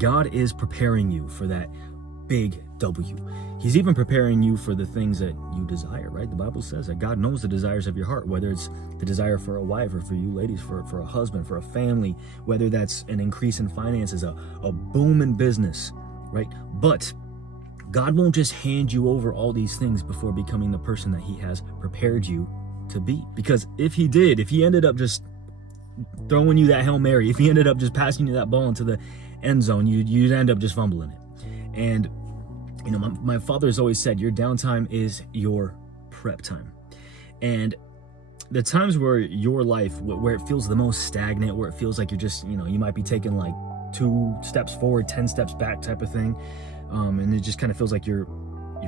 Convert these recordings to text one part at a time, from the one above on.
God is preparing you for that big W. He's even preparing you for the things that you desire, right? The Bible says that God knows the desires of your heart, whether it's the desire for a wife, or for you ladies, for a husband, for a family, whether that's an increase in finances, a boom in business, right? But God won't just hand you over all these things before becoming the person that he has prepared you to be. Because if he did, if he ended up just throwing you that Hail Mary, if he ended up just passing you that ball into the end zone, you'd end up just fumbling it. And you know, my father has always said, your downtime is your prep time. And the times where your life, where it feels the most stagnant, where it feels like you're just, you know, you might be taking like 2 steps forward, 10 steps back type of thing. And it just kind of feels like you're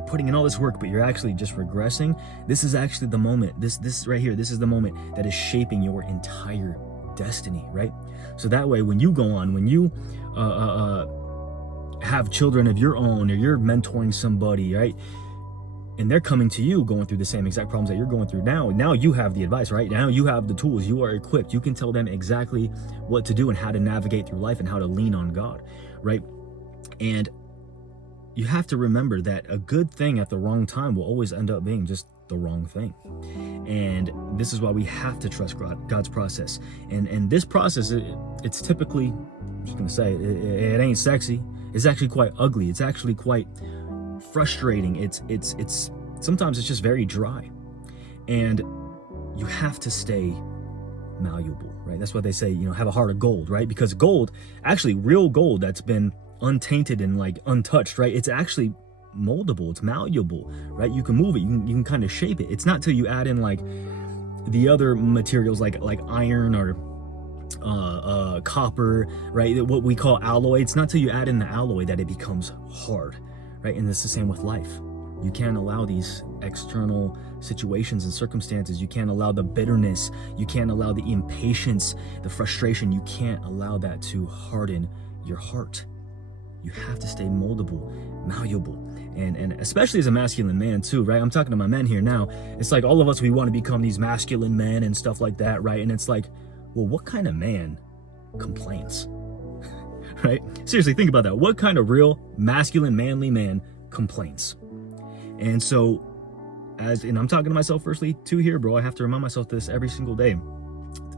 putting in all this work, but you're actually just regressing. This is actually the moment, this right here, this is the moment that is shaping your entire destiny, right? So that way, when you go on, when you have children of your own, or you're mentoring somebody, right, and they're coming to you going through the same exact problems that you're going through now you have the advice, right? Now you have the tools, you are equipped, you can tell them exactly what to do and how to navigate through life and how to lean on God, right? And you have to remember that a good thing at the wrong time will always end up being just the wrong thing. And this is why we have to trust God's process. And this process, it's typically, I'm just gonna say, it ain't sexy. It's actually quite ugly. It's actually quite frustrating. It's sometimes it's just very dry. And you have to stay malleable, right? That's what they say, you know, have a heart of gold, right? Because gold, actually real gold that's been untainted and like untouched, right? It's actually moldable, it's malleable, right? You can move it, you can kind of shape it. It's not till you add in like the other materials like iron or copper, right? What we call alloy. It's not till you add in the alloy that it becomes hard, right? And it's the same with life. You can't allow these external situations and circumstances. You can't allow the bitterness. You can't allow the impatience, the frustration. You can't allow that to harden your heart. You have to stay moldable, malleable. And especially as a masculine man too, right? I'm talking to my men here now. It's like all of us, we want to become these masculine men and stuff like that, right? And it's like, well, what kind of man complains? Right? Seriously, think about that. What kind of real masculine, manly man complains? And so, and I'm talking to myself firstly too here, bro. I have to remind myself this every single day.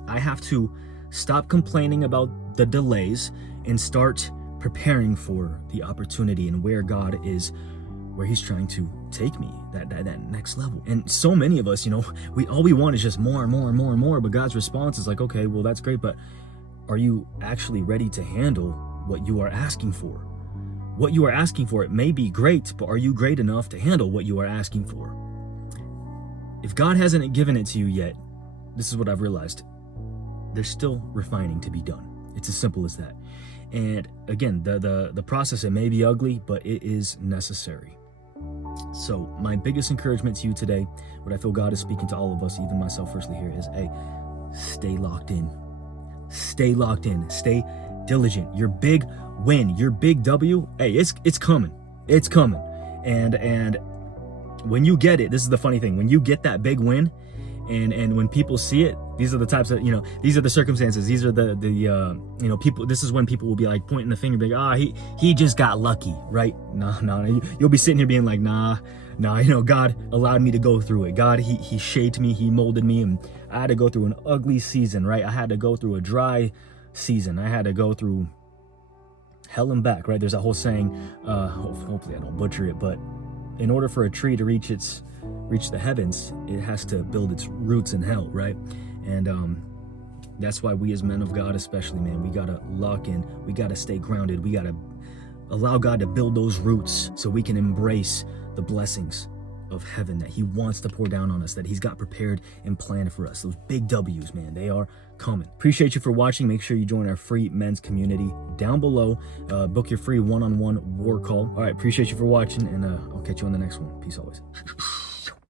I have to stop complaining about the delays and start preparing for the opportunity and where God is, where he's trying to take me, that next level. And so many of us, you know, all we want is just more and more and more and more. But God's response is like, okay, well, that's great, but are you actually ready to handle what you are asking for? What you are asking for, it may be great, but are you great enough to handle what you are asking for? If God hasn't given it to you yet, this is what I've realized, there's still refining to be done. It's as simple as that. And again, the process, it may be ugly, but it is necessary. So my biggest encouragement to you today, what I feel God is speaking to all of us, even myself firstly here, is, hey, stay locked in. Stay locked in. Stay diligent. Your big win, your big W, hey, it's coming. It's coming. And when you get it, this is the funny thing, when you get that big win, and when people see it, these are the types of, you know, these are the circumstances, these are the you know, people, this is when people will be like pointing the finger, like, he just got lucky, right? No, you'll be sitting here being like, nah, you know, God allowed me to go through it. God, he shaped me, he molded me, and I had to go through an ugly season, right? I had to go through a dry season. I had to go through hell and back, right? There's that whole saying, hopefully I don't butcher it, but in order for a tree to reach the heavens, it has to build its roots in hell, right? And that's why we as men of God, especially, man, we gotta lock in, we gotta stay grounded, we gotta allow God to build those roots so we can embrace the blessings of heaven that he wants to pour down on us, that he's got prepared and planned for us. Those big W's, man, they are coming. Appreciate you for watching. Make sure you join our free men's community down below. Book your free one-on-one war call. All right, appreciate you for watching, and I'll catch you on the next one. Peace always.